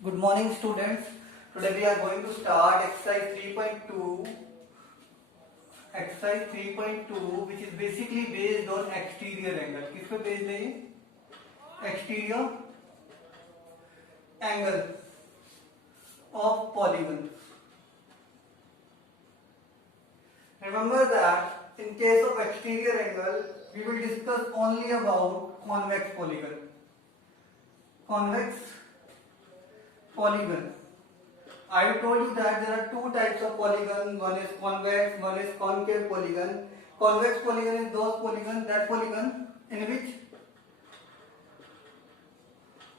Good morning, students. Today we are going to start exercise 3.2. Exercise 3.2, which is basically based on exterior angle. किस पे based है ये? Exterior angle of polygon. Remember that in case of exterior angle, we will discuss only about convex polygon. Convex polygon. I told you that there are two types of polygon. One is convex, one is concave polygon. Convex polygon is those polygon, that polygon in which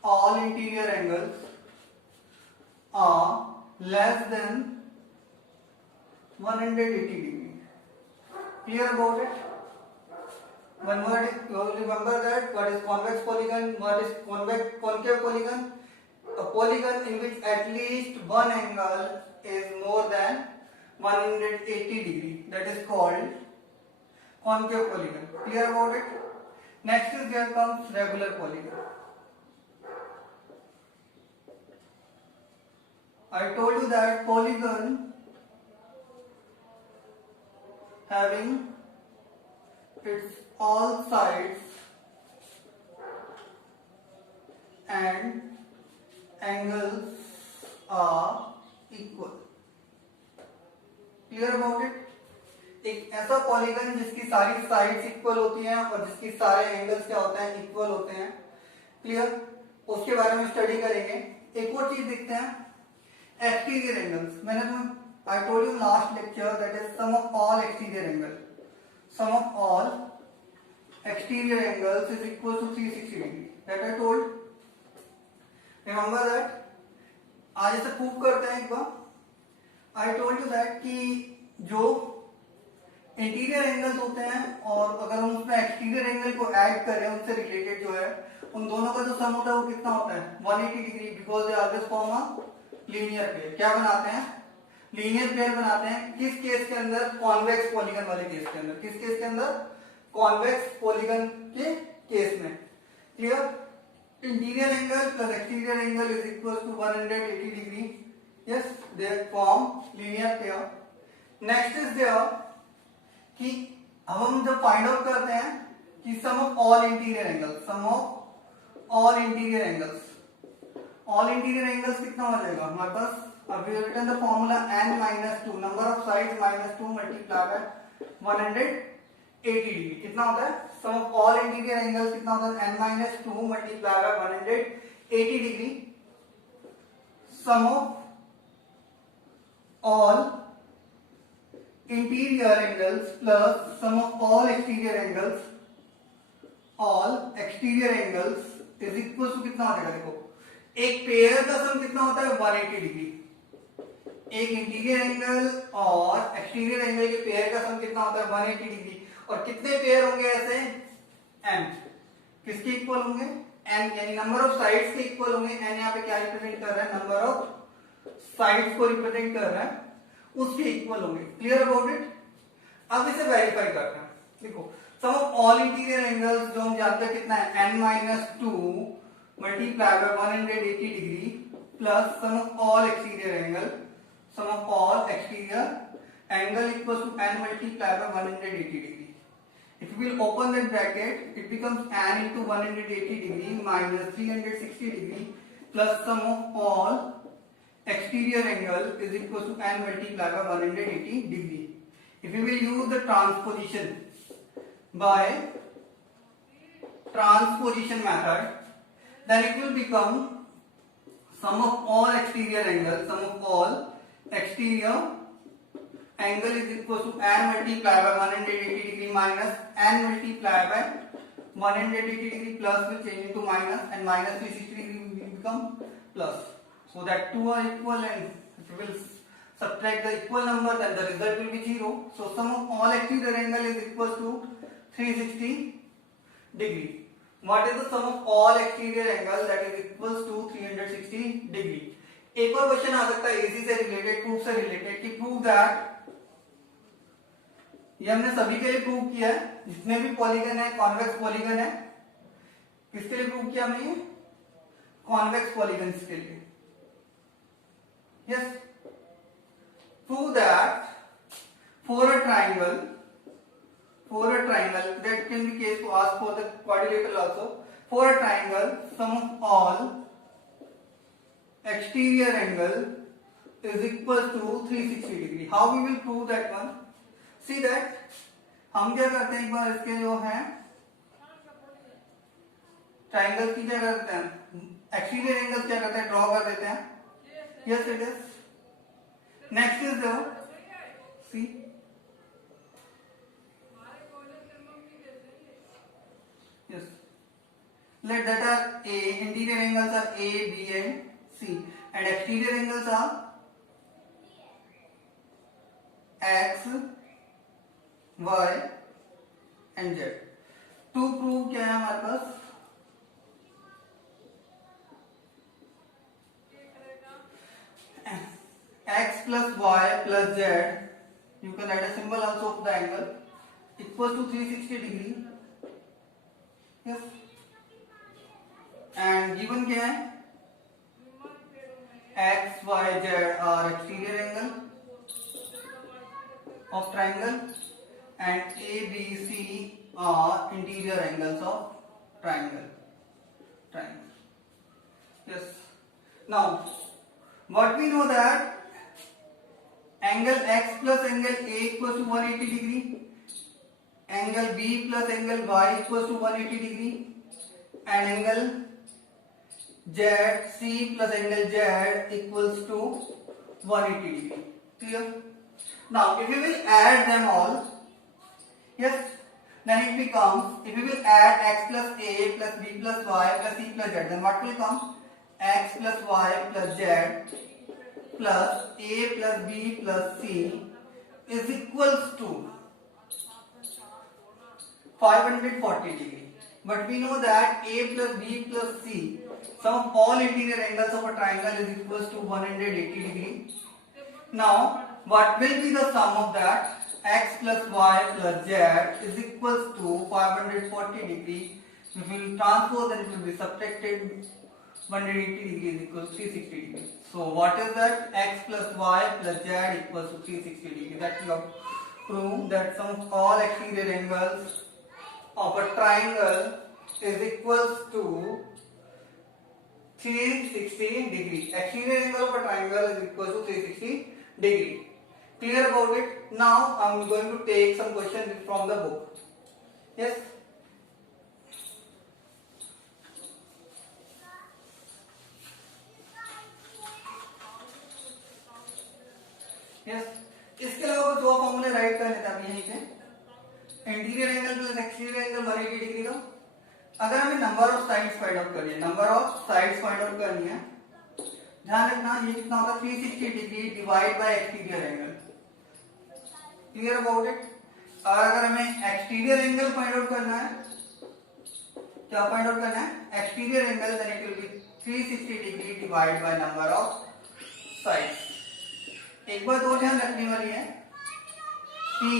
all interior angles are less than 180 degree. Clear about it? One word, you will remember that what is convex polygon, what is concave polygon. A polygon in which at least one angle is more than 180 degree, that is called concave polygon. Clear about it? Next is there comes regular polygon. I told you that polygon having its all sides and angles are equal. Clear about it? एक ऐसा polygon जिसकी सारी sides equal होती हैं और जिसकी सारे angles क्या होते हैं, इक्वल होते हैं. क्लियर? उसके बारे में स्टडी करेंगे. एक और चीज देखते हैं, एक्सटीरियर एंगल्स. मैंने तुम्हें I told you last lecture that is sum of all exterior angle. Sum of all exterior angles is equal to 360 degree. That I told. Remember that? आज इसे प्रूव करते हैं एक बार. I told you that कि जो interior angles होते हैं और अगर हम उसमें एक्सटीरियर एंगल को ऐड करें उनसे रिलेटेड जो है उन दोनों का जो सम होता है वो कितना होता है 180 degree. Because they always form a linear pair. क्या बनाते हैं? लीनियर पेयर बनाते हैं. किस केस के अंदर? कॉन्वेक्स पॉलीगन वाले केस के अंदर. किस केस के अंदर? कॉन्वेक्स पॉलीगन के केस में. Clear? Interior angle plus exterior angle is equal to 180 degree. Yes, they form linear pair. Next is there कि अब हम जब फाइंड आउट करते हैं कि sum of all interior angles, sum of all interior angles, all interior angles कितना हो जाएगा हमारे पास? अब we have written the formula n minus 2, number of sides minus 2 multiplied by 180 degree. कितना होता है? Sum of all interior angles कितना होता है? n minus 2 multiplied by 180 degree. Sum of all interior angles plus sum of all exterior angles, all exterior angles is equal to कितना हो जाएगा? देखो, एक पेयर का सम कितना होता है? 180 डिग्री. एक इंटीरियर एंगल और एक्सटीरियर एंगल के पेयर का सम कितना होता है? 180 डिग्री. और कितने पेयर होंगे ऐसे? n. किसके इक्वल होंगे? n, यानी नंबर ऑफ साइड्स के इक्वल होंगे. n यहाँ पे क्या रिप्रेजेंट कर रहा है? नंबर ऑफ साइड्स को रिप्रेजेंट कर रहा है, उसके इक्वल होंगे. Clear about it? अब इसे वेरीफाई करते हैं. देखो, सम ऑफ ऑल इंटीरियर एंगल्स जो हम जानते हैं कितना है? n minus 2 multiplied by 180 degree plus sum of all exterior angle, sum of all exterior angle equals to n multiplied by 180 degree. If we will open that bracket, it becomes n into 180 degree minus 360 degree plus sum of all exterior angle is equal to n multiplied by 180 degree. If we will use the transposition by transposition method, then it will become sum of all exterior angle, sum of all exterior angle is equal to n multiplied by 180 degree minus n multiplied by 180 degree plus will change into minus and minus 360 degree will become plus. So that two are equal and if we will subtract the equal number then the result will be 0. So sum of all exterior angle is equal to 360 degree. What is the sum of all exterior angle? That is equals to 360 degree. एक और question आ सकता है इसी से related, proof से related कि prove that, ये हमने सभी के लिए प्रूव किया है, जितने भी पॉलीगन है कॉन्वेक्स पॉलीगन है. किसके लिए प्रूव किया हमने? कॉन्वेक्स पॉलीगन्स के लिए. Yes. Prove that for a triangle, that can be case to ask for the quadrilateral also. For a triangle, sum of all exterior angle is equal to 360 degree. How we will prove that one? See that हम क्या करते हैं, एक बार इसके जो है triangle की क्या करते हैं, एक्सटीरियर एंगल क्या करते हैं, ड्रॉ कर देते हैं. Yes, it is. Next is the see. Yes. Let that are A. Interior angles are A, B, and C, and exterior angles are X, Y, and Z. To prove क्या है हमारे पास, X plus Y plus Z, you can add a symbol also of the angle, equals to 360 degree. Yes. And given क्या है, X, Y, Z are exterior angle of triangle, and A, B, C are interior angles of triangle. Yes. Now, what we know that angle X plus angle A equals to 180 degree, angle B plus angle Y equals to 180 degree, and angle C plus angle Z equals to 180 degree. Clear? Now, if we will add them all, yes, then it becomes, if we will add X plus A plus B plus Y plus C plus Z, then what will come? X plus Y plus Z plus A plus B plus C is equals to 540 degree. But we know that A plus B plus C, sum of all interior angles of a triangle is equals to 180 degree. Now, what will be the sum of that? X plus Y plus Z is equals to 540 degree. If we will transpose, then it will be subtracted. 180 degree is equals to 360 degree. So what is that? X plus Y plus Z equals to 360 degree. That we have proved that sum of all exterior angles of a triangle is equals to 360 degree. Exterior angle of a triangle is equal to 360 degree. Clear about it? Now I am going to take some questions from the book. Yes. Yes. इसके अलावा दो फॉर्मूले right करने थे आप यहीं पे, interior angle plus exterior angle 180 degree का. अगर हमें number of sides find out करनी है, number of sides find out करनी है, ध्यान रखना ये कितना होगा, 360 degree divide by exterior angle. Clear about it? और अगर हमें एक्सटीरियर एंगल फाइंड आउट करना है, क्या फाइंड आउट करना है, exterior angle, then it will be 360 degree divide by number of sides. एक बात और ध्यान रखने वाली है कि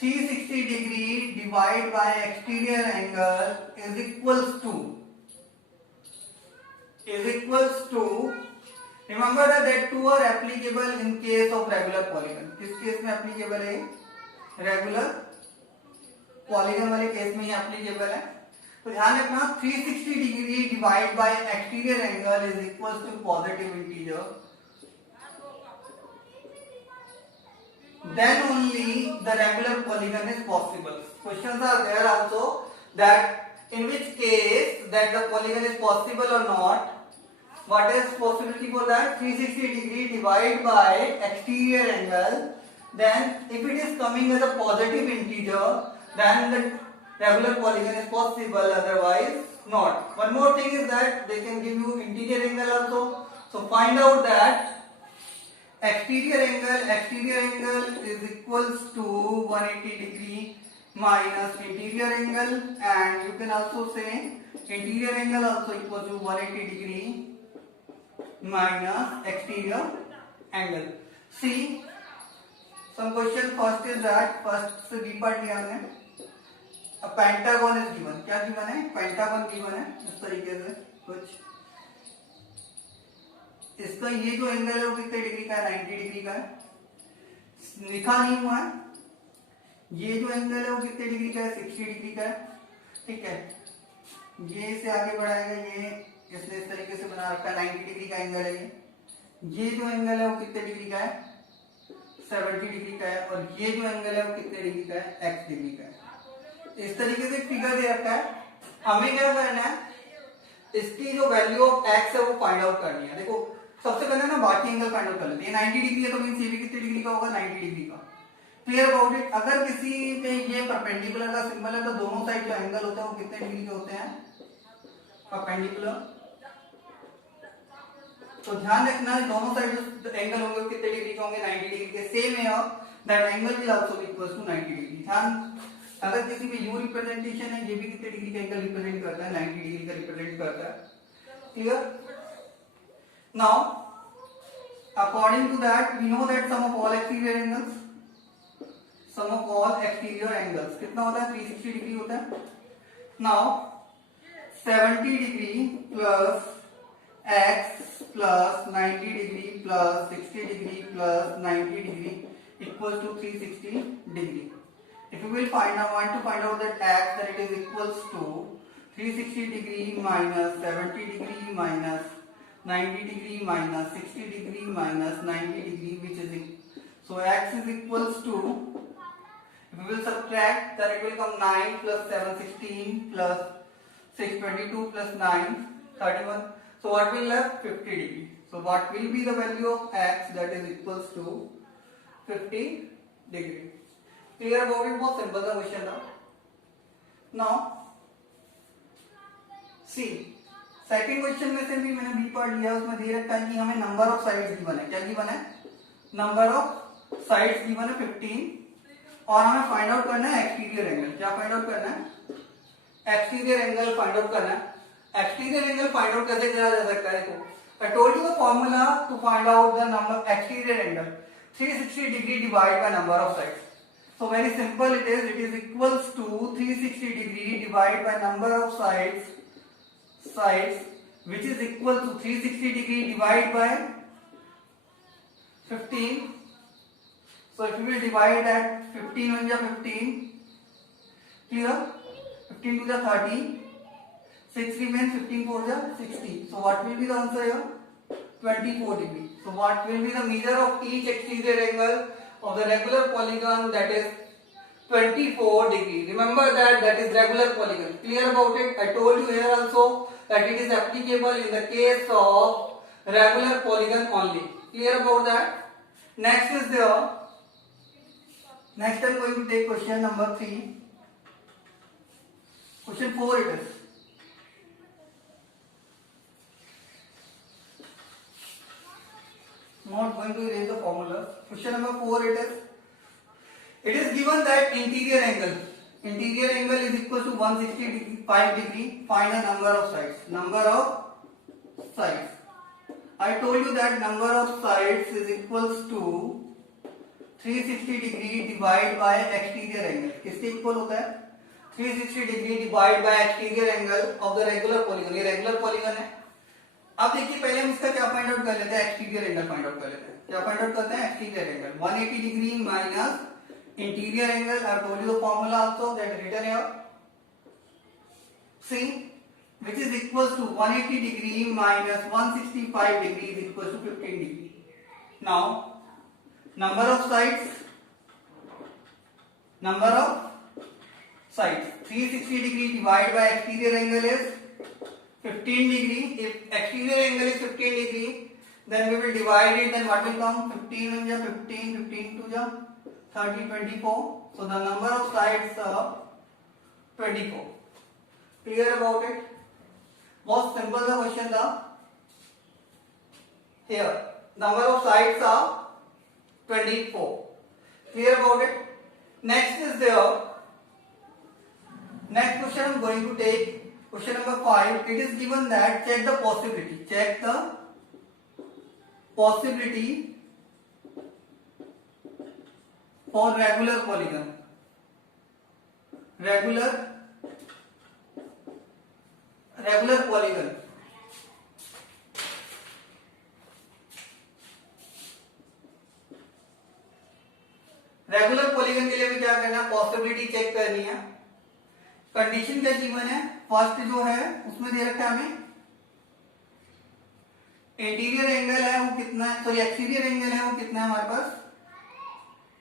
360 degree divide by exterior angle is equals to remember that two are applicable in case of regular polygon. किस केस में एप्लीकेबल है? रेगुलर पॉलीगन वाले केस में ही एप्लीकेबल है. तो ध्यान रखना 360 degree divide by exterior angle is equals to positive integer. Then only the regular polygon is possible. Questions are there also that in which case that the polygon is possible or not. What is possibility for that? 360 degree divided by exterior angle. Then if it is coming as a positive integer, then the regular polygon is possible, otherwise not. One more thing is that they can give you interior angle also. So find out that exterior angle is equals to 180 degree minus interior angle, and you can also say interior angle also equals to 180 degree minus exterior angle. See some question. First is that first से B part लिया हमने. A pentagon is given. क्या given है? Pentagon given है इस तरीके से कुछ. इसका ये जो एंगल है वो कितने डिग्री का है, 90 डिग्री का है, लिखा नहीं हुआ है। ये जो एंगल है वो कितने डिग्री का है, 60 डिग्री का है, ठीक है। ये इसे आगे बढ़ाएगा, ये इसने इस तरीके से बना रखा है, 90 डिग्री का एंगल है ये जो एंगल है वो कितने डिग्री का है, 70 डिग्री का है, और ये जो एंगल है वो कितने डिग्री का है, x डिग्री का है। इस तरीके से फिगर दे रखा है, हमें क्या करना है, इसकी जो वैल्यू ऑफ x है वो फाइंड आउट करनी है। देखो सबसे पहले ना बाकी एंगल फाइंड आउट कर लेते हैं। 90 डिग्री है तो मीन सी भी कितने डिग्री का होगा, 90 डिग्री का। Clear about it. अगर किसी में ये परपेंडिकुलर का सिंबल है तो दोनों साइड जो एंगल होता है वो कितने डिग्री के होते हैं, परपेंडिकुलर। तो ध्यान रखना दोनों साइड जो एंगल होंगे वो कितने डिग्री के होंगे, 90 डिग्री के। सेम है that angle will also be equal to 90 degree. ध्यान, अगर किसी में यू रिप्रेजेंटेशन है, ये भी कितने डिग्री का एंगल रिप्रेजेंट करता है, 90 डिग्री का रिप्रेजेंट करता है। Clear. Now according to that we know that sum of all exterior angles कितना होता है, 360 डिग्री होता है। now 70 degree plus x plus 90 degree plus 60 degree plus 90 degree equals to 360 degree. if you will want to find out that x, that it is equals to 360 degree minus 70 degree minus 90 degree minus 60 degree minus 90 degree, which is so x is equals to, if we will subtract, then it will come 9 plus 7 16 plus 6 22 plus 9 31. So what will left, 50 degree. So what will be the value of x, that is equals to 50 degree. Clear about it? बहुत simple सा question था। Now see, second question में से भी मैंने B part लिया, उसमें दे रखा है कि हमें नंबर ऑफ साइड्स गिवन है। क्या गिवन है, नंबर ऑफ साइड्स गिवन है 15, और हमें फाइंड आउट करना है एक्सटीरियर एंगल। क्या फाइंड आउट करना है, एक्सटीरियर एंगल फाइंड आउट करना है। एक्सटीरियर एंगल फाइंड आउट कैसे किया जा सकता है, देखो I told you the formula to find out the number exterior angle, 360 degree divide by number of sides. So very simple, it is equals to 360 degree divide by number of sides which is equal to 360 degree divided by 15. So if you will divide that, 15 1 15, clear, 15 to the 30, 6 remains, 15 4 the 60. So what will be the answer here, 24 degree. So what will be the measure of each exterior angle of the regular polygon, that is 24 degree. Remember that is regular polygon. Clear about it. I told you here also that it is applicable in the case of regular polygon only. Clear about that. Next is there, next I am going to take question number 3. Question 4 it is. Not going to erase the formulas. Question number 4 it is. It is given that interior angle is equal to 165 degree. Find the number of sides. Number of sides. I told you that number of sides is equals to 360 degree divided by exterior angle. किसके equal होता है, 360 degree divided by exterior angle of the regular polygon. ये regular polygon है। अब देखिए पहले हम इसका क्या फाइंड आउट कर लेते हैं, एक्सटीरियर एंगल फाइंड आउट कर लेते हैं। क्या फाइंड आउट करते हैं, exterior angle. 180 degree minus interior angle, I have told you the formula also, that is written here. See, which is equals to 180 degree minus 165 degree is equals to 15 degree. Now, number of sides, 360 degree divided by exterior angle is 15 degree. If exterior angle is 15 degree, then we will divide it, then what will come, 15 1 15, 15 2 30, 24. So the number of sides are 24. Clear about it? बहुत simple सा question था। Here number of sides are 24. Clear about it? Next is there. Next question I'm going to take, question number 5. It is given that check the possibility. Check the possibility for regular polygon. Regular polygon. Regular polygon के लिए भी क्या करना है, possibility check करनी है। Condition क्या given है, फर्स्ट जो है उसमें दे रखा है हमें इंटीरियर एंगल है वो कितना है, सॉरी एक्सटीरियर एंगल है वो कितना है हमारे पास,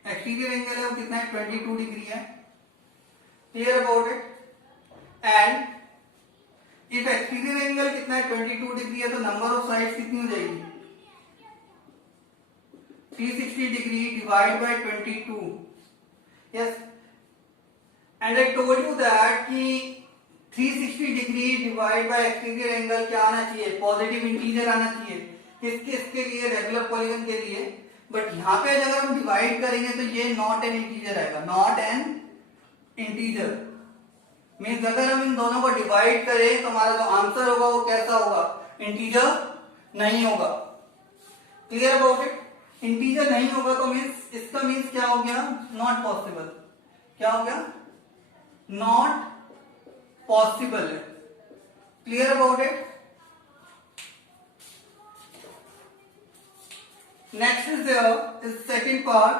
एक्सटीरियर एंगल है वो कितना है 22 डिग्री है। Clear about it. And if exterior angle कितना है 22 डिग्री है तो नंबर ऑफ साइड्स कितनी हो जाएगी 360 degree divide bye 22। Yes and I told you that कि 360 degree divide by exterior angle क्या आना चाहिए, पॉजिटिव इंटीजर आना चाहिए। किसके लिए, रेगुलर पॉलीगन के लिए। बट यहाँ पे अगर हम डिवाइड करेंगे तो ये नॉट एन इंटीजर आएगा, नॉट एन इंटीजर मीन्स अगर हम इन दोनों को डिवाइड करें तो हमारा जो आंसर होगा वो कैसा होगा, इंटीजर नहीं होगा। Clear about it. इंटीजर नहीं होगा तो मीन्स इसका मीन्स क्या हो गया, नॉट पॉसिबल। क्या हो गया, नॉट पॉसिबल है। Clear about it. Next is there second part,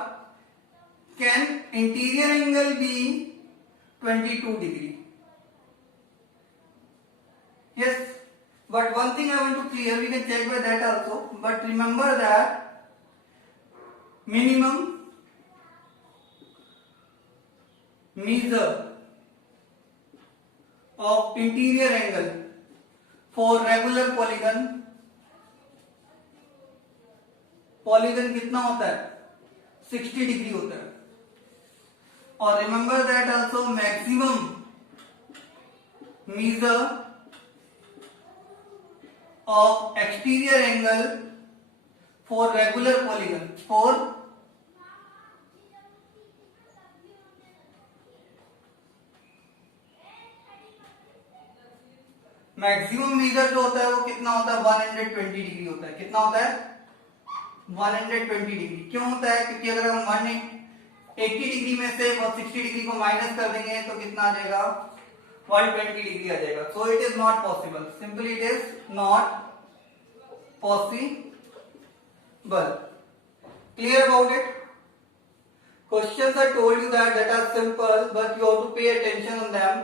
can interior angle be 22 degree. Yes, but one thing I want to clear, we can check by that also, but remember that minimum measure of interior angle for regular polygon, polygon कितना होता है 60 degree होता है। और remember that also maximum measure of exterior angle for regular polygon, for maximum measure जो होता है वो कितना होता है 120 डिग्री होता है। कितना होता है 120 डिग्री। क्यों होता है, क्योंकि अगर हम 180 डिग्री में से 60 डिग्री को माइनस कर देंगे तो कितना आ जाएगा 120 डिग्री आ जाएगा। So it is not possible, simply it is not possible. Clear about it. Questions I told you that are simple, but you have to pay attention on them.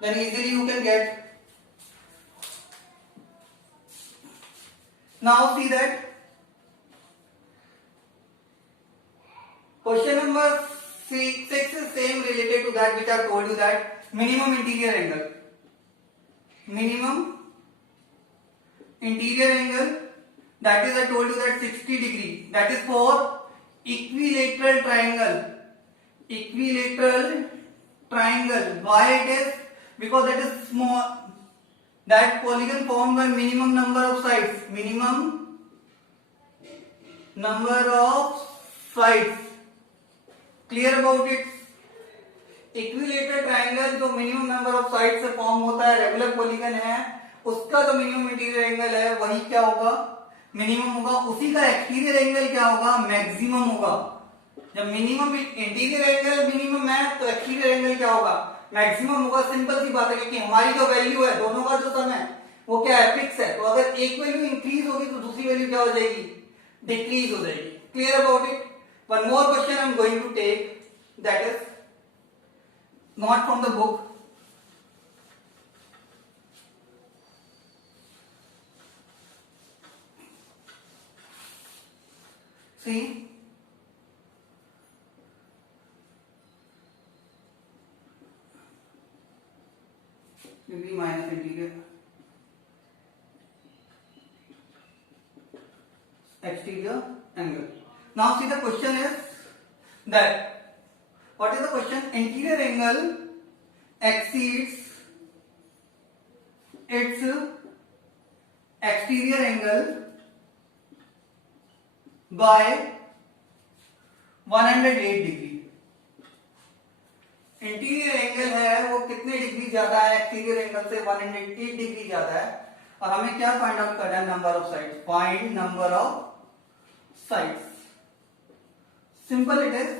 Then easily you can get. Now see that question number 6 is same related to that which I told you, that minimum interior angle. Minimum interior angle, that is I told you that 60 degree. That is for equilateral triangle. Equilateral triangle. Why it is? Because that is small. That polygon formed by minimum number of sides. Minimum number of sides. Clear about it? Equilateral triangle जो minimum number of side से form होता है, regular polygon है, उसका जो minimum interior angle है वही क्या होगा, मिनिमम होगा। उसी का एक्सटीरियर एंगल क्या होगा, मैक्सिमम होगा। जब मिनिमम इंटीरियर एंगल मिनिमम है तो एक्सटीरियर एंगल क्या होगा, मैक्सिमम होगा। सिंपल सी बात है, क्योंकि हमारी जो वैल्यू है, दोनों का जो सम है वो क्या है, फिक्स है। तो अगर एक वैल्यू इंक्रीज होगी तो दूसरी वैल्यू क्या हो जाएगी, डिक्रीज हो जाएगी। Clear about it. One more question I am going to take, that is not from the book. See, degree minus interior exterior angle. Now see, the question is that what is the question, interior angle exceeds its exterior angle by 108 degree. Interior angle है वो कितने degree ज्यादा है exterior angle से, 108 degree ज्यादा है। और हमें क्या फाइंड आउट करना है, number of sides. Find number of sides. Simple it is,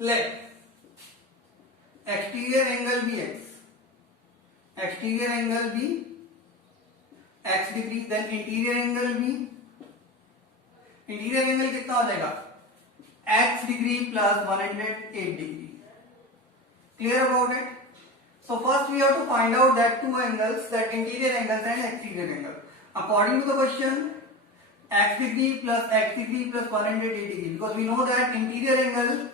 let exterior angle be x, exterior angle be x degree, then interior angle be, interior angle कितना हो जाएगा x degree plus 108 degree. Clear about it? So first we have to find out that two angles, that interior angles and exterior angle. According to the question, x degree plus 108 degree, because we know that interior angle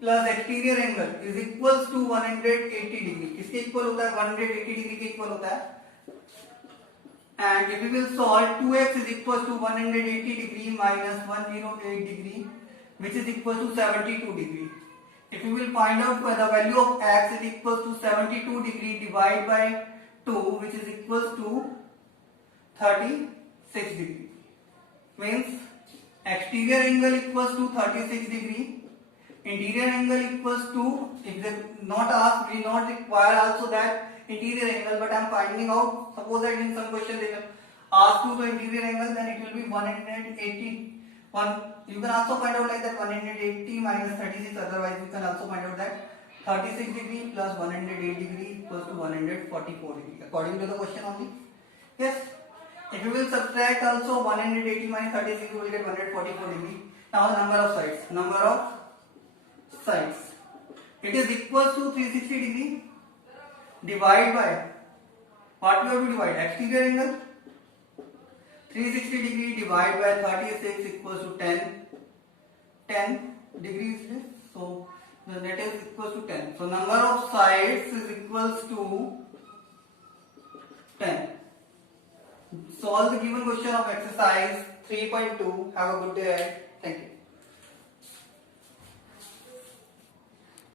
plus exterior angle is equals to 180 degree. किसके equal होता है? 180 degree के equal होता है. And if we will solve, 2x is equals to 180 degree minus 108 degree, which is equal to 72 degree. If we will find out the value of x is equals to 72 degree divided by 2, which is equals to 36 degree. Means exterior angle equals to 36 degree. Interior angle equals to, if they not ask, we not require also that interior angle, but I am finding out. Suppose that in some question they will ask you the interior angle, then it will be 180. You can also find out like that 180 minus 36. Otherwise, you can also find out that 36 degree plus 108 degree equals to 144 degree. According to the question only. Yes. If you will subtract also 180 minus 36, you will get 144 degree. Now the number of sides. Number of sides. It is equals to 360 degree. Divide by what we have to divide? Exterior angle. 360 degree divided by 36 equals to 10 degrees. So the net is equals to 10. So number of sides is equals to 10. Solve the given question of exercise 3.2. Have a good day. Thank you.